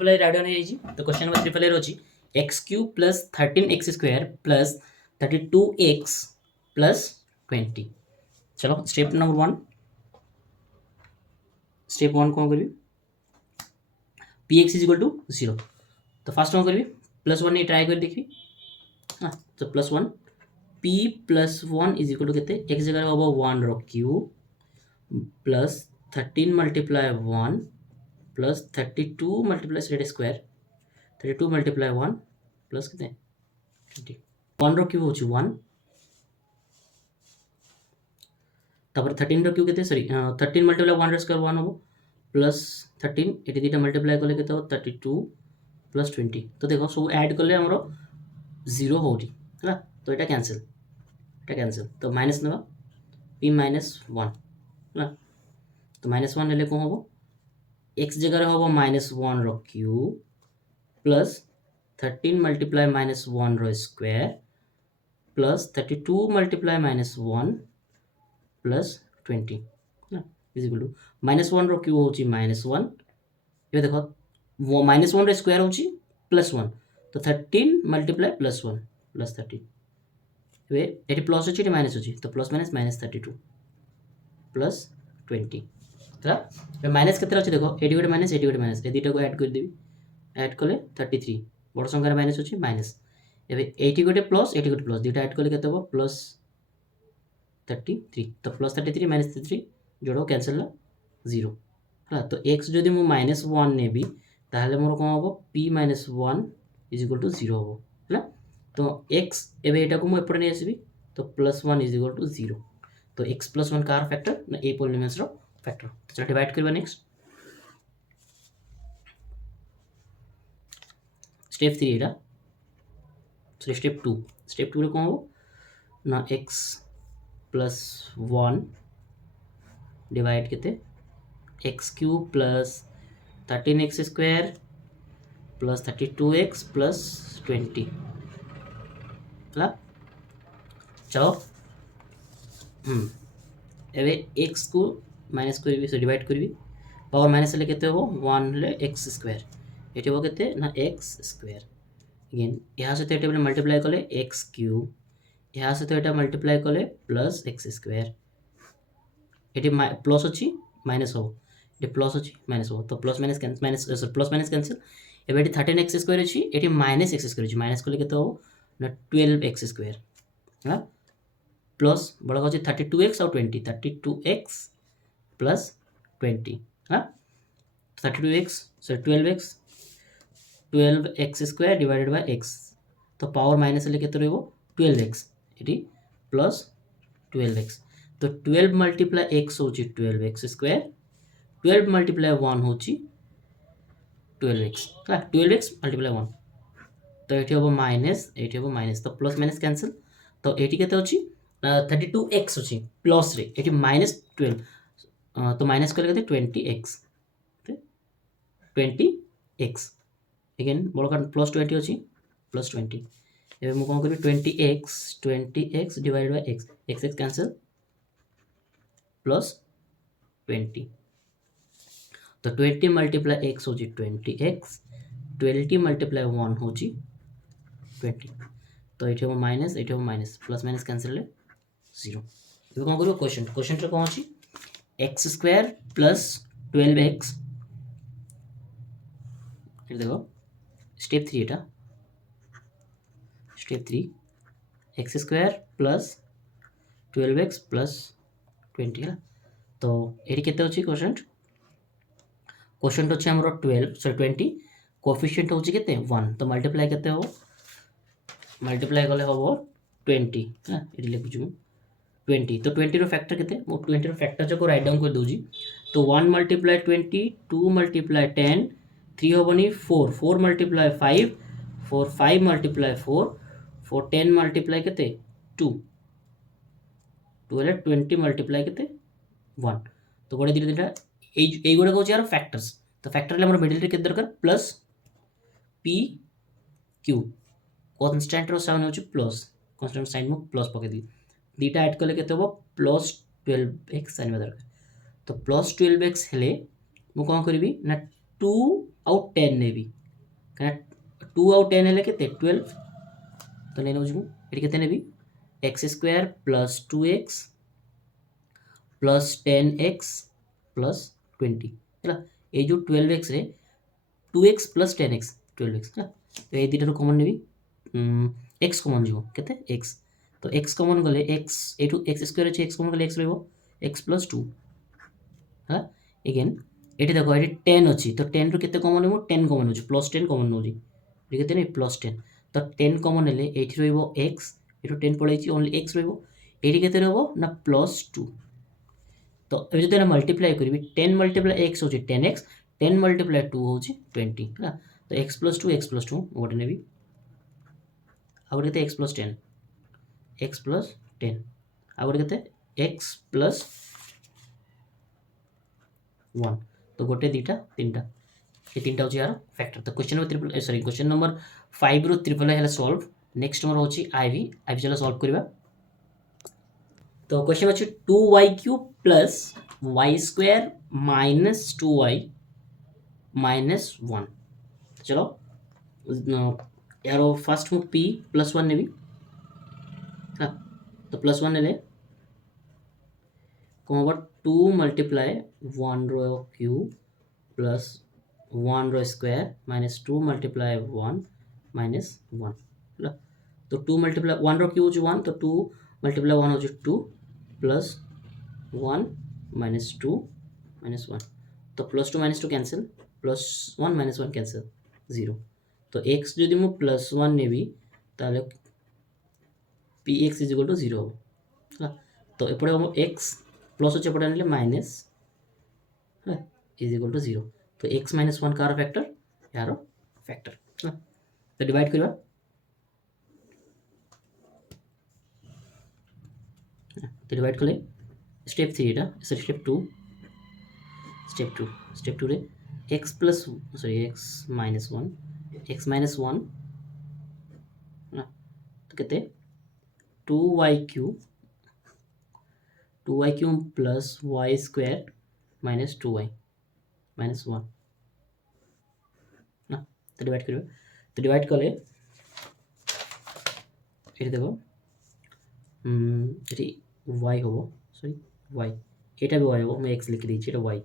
Triple write down हो जाई तो क्वेश्चन नंबर ट्रिपल अछि x cube plus 13x square plus 32x plus 20। चलो स्टेप नंबर 1 स्टेप 1 कौन करी px इज इक्वल टू 0 तो फर्स्ट कौन करी प्लस 1 नहीं ट्राई कर देखी हाँ तो plus 1 p plus 1 is equal to केते x जगह होबो 1 रो cube plus 13 multiply 1 plus 32 multiply सेट स्क्वायर 32 मल्टीप्लाई 1 प्लस केते 20 1 रो क्यूब होची 1 तापर 13 रो क्यूब केते सॉरी 13 मल्टीप्लाई 1 रो स्क्वायर 1 होबो प्लस 13 एटी दीटा मल्टीप्लाई करले केते हो 32 प्लस 20 तो देखो सब ऐड करले हमरो 0 होटी है तो এটা कैंसिल तो माइनस नबा p माइनस 1 है तो माइनस 1 ले कोन होबो x जगह होबो माइनस 1 रो क्यूब प्लस 13 मल्टीप्लाई माइनस 1 रो square plus 32 multiply minus 1 plus 20 है इज इक्वल टू माइनस 1 रो क्यूब होची माइनस 1 ये देखो वो माइनस 1 रो स्क्वायर होची प्लस 1 तो 13 मल्टीप्लाई प्लस 1 प्लस 30 वे एटी प्लस होची एटी माइनस होची तो प्लस माइनस माइनस 32 प्लस 20 है वे माइनस केते होची देखो एटी गोटे माइनस ए दुटा को ऐड कर देबी ऐड करले 33 बड़ संख्या माइनस होची माइनस एबे एटी गोटे प्लस दुटा ऐड करले केते हो प्लस 33 तो प्लस 33 माइनस 33 जोड़ो कैंसिल 0 है तो x जदि मु माइनस 1 नेबी ताहले मोर कोन होबो p minus 1 is equal to 0 होबो है तो x एबे एटा को मु एपरे नै आसीबी तो प्लस 1 इज इक्वल टू 0 तो x प्लस 1 कार फैक्टर ना ए पॉलिनोमियल्स रो फैक्टर तो चलो डिवाइड करबा नेक्स्ट स्टेप 3 एटा सो स्टेप 2 रे कोन होबो ना x प्लस 1 डिवाइड केते x cube plus 13x square plus 32x plus 20 है चलो एबे x को माइनस करबी से डिवाइड करबी पावर माइनस ले केते हो 1 ले x स्क्वायर एटे हो केते ना x स्क्वायर अगेन यहां से एटे मल्टीप्लाई करले x क्यूब यहां से तो एटा मल्टीप्लाई करले प्लस x स्क्वायर एटे प्लस अछि माइनस हो ये प्लस अछि माइनस हो तो plus minus cancel minus plus minus cancel एबे 13x स्क्वायर अछि एटी माइनस x स्क्वायर अछि माइनस करले केते हो ना 12x स्क्वायर है प्लस बड़ा अछि 32x और 20 32x प्लस 20 है 32x so 12x square divided by x तो पावर माइनस ले केते रहबो 12x एटी प्लस 12x तो 12 मल्टीप्लाई x होची 12x स्क्वायर 12 मल्टीप्लाई 1 होची 12x है 12x मल्टीप्लाई 1 तो एटी होबो माइनस तो प्लस माइनस कैंसिल तो एटी केते होची 32x होची प्लस रे एटी माइनस 12 तो माइनस करले केते 20x अगेन बड़ का प्लस 20 होची प्लस 20 एबे मु कोन करबी 20x divided by x x cancel plus 20 तो 20 मल्टीप्लाई x होची 20x 20 मल्टीप्लाई 1 होची 20 तो एठी हो माइनस प्लस माइनस कैंसिल ले 0 एबे कोन करियो क्वेश्चन रे कोन होची x स्क्वायर प्लस 12x ये देखो स्टेप 3 एटा step 3 x square plus 12x plus 20 है तो एटी केते होची क्वेश्चन तो हमरो 12 सॉरी 20 कोएफिशिएंट होची केते 1 तो मल्टीप्लाई केते हो मल्टीप्लाई करले होबो 20 है एटी लिखु छु 20 तो 20 रो फैक्टर केते मो 20 रो फैक्टर जको राइट डाउन कर दोजी तो 1 multiply 20 2 multiply 10 3 होबनी 4 4 multiply 5 4 5 multiply 4 4 10 multiply केते 2 2 ले 20 मल्टीप्लाई केते 1 तो गोटे दिटा এই গুড়া হচ্ছে আর ফ্যাক্টরস তো ফ্যাক্টর হলে আমরা মিডল রে কেতে দরকার প্লাস পি কিউ কনস্ট্যান্ট র সামনে হচ্ছে প্লাস কনস্ট্যান্ট সাইন মু প্লাস পকে দি দুইটা ऐड করলে কেতে হবো প্লাস 12x আনিবা দরকার তো প্লাস 12x হলে মু কোন করিবি না 2 आउ 10 नेबी क्या 2 आउ 10 हेले केते 12 तो नै नउजु एटी केते नेबी x² plus 2x plus 10x plus 20 हैला ए जो 12x रे 2x प्लस 10x 12x हैला तो ए दिटारो कॉमन नेबी x कॉमन जिवो केते x तो x कॉमन गले x एटू x² अछि x कॉमन गले x रहइबो x प्लस 2 हाँ अगेन एटी देखो एटी 10 अछि तो 10 रु केते कॉमन नेबो 10 कॉमन होछि प्लस 10 कॉमन नउछि एटी केते नै प्लस 10 तो 10 कॉमन हेले एठी रहइबो x एटू 10 पळैछि ओनली x रहइबो एटी केते रहबो ना प्लस 2 तो ए जदि मल्टीप्लाई करबी 10 मल्टीप्लाई x होछि 10x 10 मल्टीप्लाई 2 होछि 20 है तो x प्लस 2 गोटे नेबी आ गोटे केते x प्लस 10 आ गोटे केते x प्लस 1 तो गोटे दीटा तीनटा ये तीनटा होछि यार फैक्टर तो question number triple sorry question number 5 रो ट्रिपल हेला सॉल्व नेक्स्ट हमर होछि आईवी चला सॉल्व करबा तो क्वेश्चन अछि 2y³ plus y² minus 2y minus 1 चलो यार फर्स्ट मु p प्लस 1 नेबी हाँ तो प्लस 1 नेले कौन होगा 2 मल्टीप्लाई 1 रो क्यूब प्लस 1 रो स्क्वायर माइनस 2 मल्टीप्लाई 1 माइनस 1 है तो 2 मल्टीप्लाई 1 रो क्यूब हो 1 तो 2 मल्टीप्लाई 1 हो 2 प्लस 1 माइनस 2 माइनस 1 तो plus 2 minus 2 cancel plus 1 minus 1 cancel 0 तो x जदि मु प्लस 1 नेबी ताले px इज इक्वल टू 0 हो तो एपटे हम x प्लस अच्छे पढ़ा ने माइनस इज इक्वल टू 0 तो x माइनस 1 कार फैक्टर यार फैक्टर तो डिवाइड करबा तो डिवाइड कले स्टेप 3 एटा सॉरी स्टेप 2 रे x plus sorry x minus 1 तो केते 2y³ plus y² minus 2y minus 1 ना तो डिवाइड करियो तो डिवाइड कले एटी देखो एटी y होबो सॉरी y एटा भी y होबो मैं x लिख देछि एटा y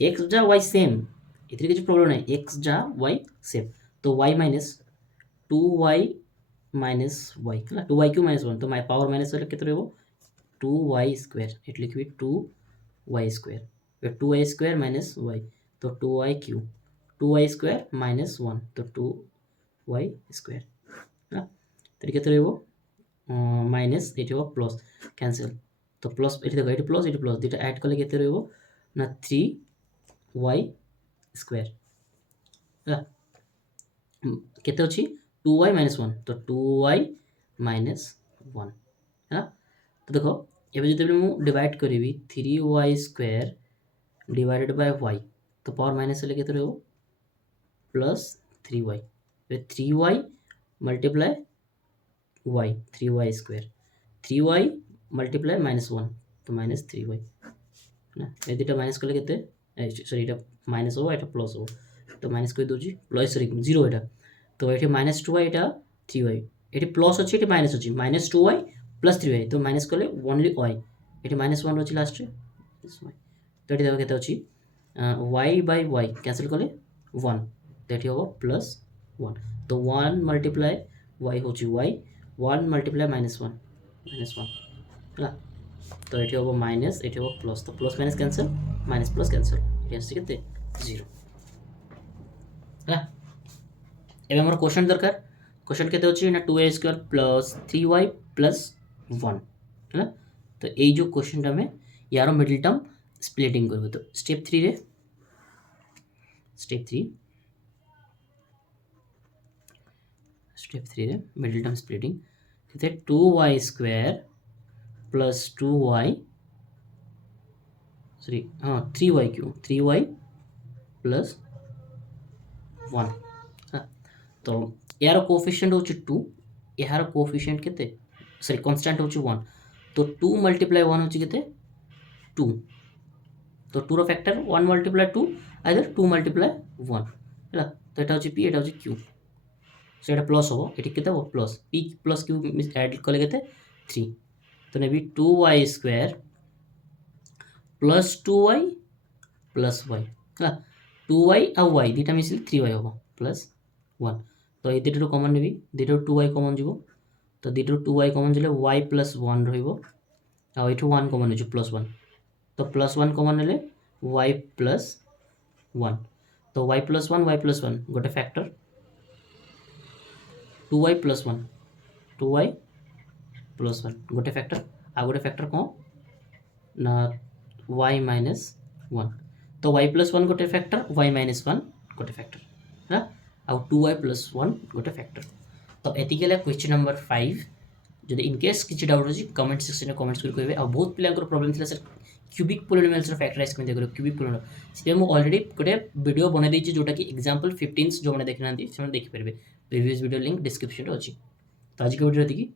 x जा y सेम इतरे किछ प्रॉब्लम नै x जा y सेम तो y minus 2y minus y हला 2y³ माइनस 1 तो माय पावर माइनस वाला केते रहबो 2y² eight लिखबी 2y² 2y² minus y तो 2y² माइनस 1 तो 2y² हाँ तो केते रहबो माइनस एटी हो प्लस कैंसिल तो प्लस एटी देखो एटी प्लस दुटा ऐड करले केते रहबो ना 3y² हाँ केते अछि 2y माइनस 1 तो 2y माइनस 1 हाँ तो देखो एबे जदि मु डिवाइड करिवि 3y² डिवाइडेड बाय y तो पावर माइनस ले केते रहबो प्लस 3y ए 3y multiply y 3y² 3y multiply minus 1 तो माइनस 3y ना ए दुटा माइनस करले केते सॉरी एटा माइनस हो एटा प्लस हो तो माइनस कर दोजी प्लस सॉरी 0 एटा तो एठी माइनस 2y एटा 3y एठी प्लस अछि एठी माइनस अछि माइनस 2y प्लस 3y तो माइनस करले ओनली y एठी माइनस 1 अछि लास्ट रे तो एठी देखो केते अछि y बाय y कैंसिल करले 1 तो एठी हो प्लस 1 तो 1 मल्टीप्लाई y होछि y 1 मल्टीप्लाई माइनस 1 हला तो एठी हो माइनस एठी हो प्लस तो plus minus cancel minus plus cancel एठी आसी केते 0 हला एबे हमर क्वेश्चन दरकार क्वेश्चन केते अछि ना 2y² प्लस 3y प्लस 1 हला तो ए जो क्वेश्चन टा में यारो मिडिल टर्म स्प्लिटिंग करबो तो स्टेप 3 रे मिडिल टर्म स्प्लिटिंग केते 2y² प्लस 2y सॉरी हाँ 3y³ प्लस 1 हाँ तो यार कोएफिशिएंट होछि 2 यार कोएफिशिएंट केते सॉरी कांस्टेंट होछि 1 तो 2 मल्टीप्लाई 1 होछि केते 2 तो 2 rho factor 1 multiply 2 either 2 multiply 1 है तो एटा होची p एटा होची q सो एटा प्लस होबो एटी केते हो plus p plus q add कले केते 3 तो नेबी 2y² plus 2y plus y है 2y आ y दीटा मिसिल 3y होबो प्लस 1 तो ए दिटा कॉमन नेबी दिटा 2y कॉमन जीवो तो दिटा 2y कॉमन जले y प्लस 1 रहिबो आ एठु 1 कॉमन होची प्लस 1 तो प्लस 1 कॉमन नेले y प्लस 1 तो y प्लस 1 गोटे factor 2y plus 1 2y plus 1 गोटे फैक्टर आ गोटे फैक्टर कौन ना y माइनस 1 तो y प्लस 1 गोटे फैक्टर y माइनस 1 गोटे फैक्टर है आ 2y प्लस 1 गोटे फैक्टर तो एतिकेला क्वेश्चन नंबर 5 जदि इनकेस किसी डाउट अछि कमेंट सेक्शन में कमेंट्स कर कहबे आ बहुत पिलांकर प्रॉब्लम थिला सर क्यूबिक पोलिनोमियल्स रो फैक्टराइज केमते करो क्यूबिक पोलिनोमियल से मु ऑलरेडी गोटे वीडियो बने देछि जोटा कि एग्जांपल 15 जो माने देखनांती से देखि परबे प्रीवियस वीडियो लिंक डिस्क्रिप्शन रे अछि तो आज के वीडियो देखि